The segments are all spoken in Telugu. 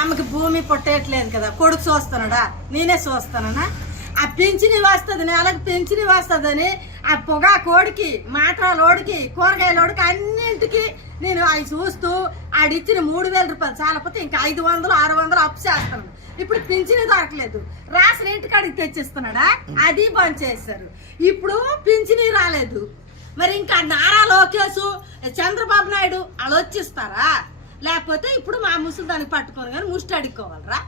ఆమెకి భూమి పుట్టేయట్లేదు కదా కొడుకు చూస్తున్నాడా నేనే చూస్తానా ఆ పెంచిని వస్తుంది నెలకు పింఛని వస్తుందని ఆ పొగా కోడికి మాట్రాలోడికి కూరగాయలోడికి అన్నింటికి నేను అవి చూస్తూ ఆడిచ్చిన మూడు వేల రూపాయలు చాలపోతే ఇంకా ఐదు వందలు ఆరు వందలు అప్పు చేస్తాను ఇప్పుడు పింఛని దొరకలేదు. రాసిన ఇంటికాడికి తెచ్చిస్తున్నాడా? అది బంద్ చేశారు. ఇప్పుడు పింఛని రాలేదు. మరి ఇంకా నారా లోకేశు చంద్రబాబు నాయుడు వాళ్ళు వచ్చిస్తారా? లేకపోతే ఇప్పుడు మా ముసలిదానికి పట్టుకొని కానీ ముష్టి అడుక్కోవాలరా.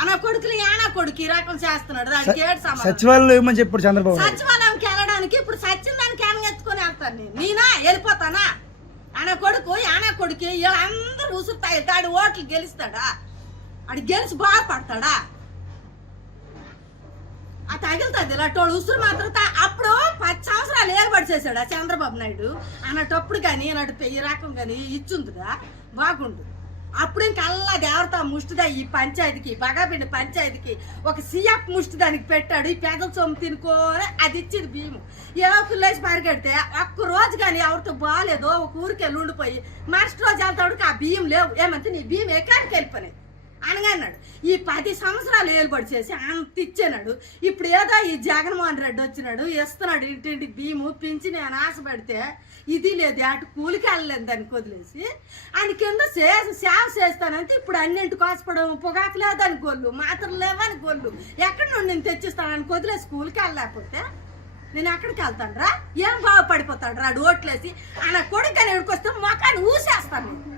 అన్న కొడుకులు యానా కొడుకు? ఈ రకం చేస్తున్నాడు. దానికి ఏడు సమాధానం. సచివాలయంలో ఏమని చెప్పాడు చంద్రబాబు? సచివాలయంకి వెళ్ళడానికి ఇప్పుడు సచిన్ దానికి ఎత్తుకొని వెళ్తాను నేను? నేనా? వెళ్ళిపోతానా? అన్న కొడుకు యానా కొడుకు? వీళ్ళందరూ ఉసురుతాయి. ఆడి ఓట్లు గెలుస్తాడా? ఆడు గెలిచి బాగుపడతాడా? ఆ తగులుతుంది ఇలాంటి ఉసురు మాత్రం అప్పుడు ఏర్పాటు చేశాడు? ఆ చంద్రబాబు నాయుడు అన్నటప్పుడు కానీ అన్నట్టు ఈ రకం కానీ ఇచ్చుందిరా బాగుండు. అప్పుడు ఇంకల్లా దేవత ముష్టిదా ఈ పంచాయతీకి బగాపిండి పంచాయతీకి ఒక సీఎఫ్ ముష్టి దానికి పెట్టాడు. ఈ పెదల సొమ్ము తినుకోని అది ఇచ్చింది భీము. ఏవో పరిగెడితే ఒక్క రోజు కానీ ఎవరితో బాగాలేదో ఒక ఊరికి వెళ్ళి ఉండిపోయి మరుసటి రోజు వెళ్తాడు ఆ బియ్యం లేవు. ఏమంటే నీ బియ్యం ఎక్కడికి వెళ్ళిపోయినాయి అనగన్నాడు ఈ పది సంవత్సరాలు ఏలుబడి చేసి అంత ఇచ్చేనాడు. ఇప్పుడు ఏదో ఈ జగన్మోహన్ రెడ్డి వచ్చినాడు ఇస్తున్నాడు ఇంటింటి భీము పెంచి నేను ఆశ పెడితే ఇది లేదు అటు కూలికి వెళ్ళలేదు దానికి వదిలేసి ఆయన కింద చేసి సేవ చేస్తానంటే ఇప్పుడు అన్నింటి కోసపడం పొగాకు లేదని గొల్లు మాత్రం లేవని గొల్లు. ఎక్కడి నుండి నేను తెచ్చిస్తానని వదిలేసి కూలికి వెళ్ళలేకపోతే నేను ఎక్కడికి వెళ్తాను రా? ఏం బాగుపడిపోతాడు రా? ఓట్లేసి ఆయన కొడుకు అని వస్తే మొక్కని ఊసేస్తాను నేను.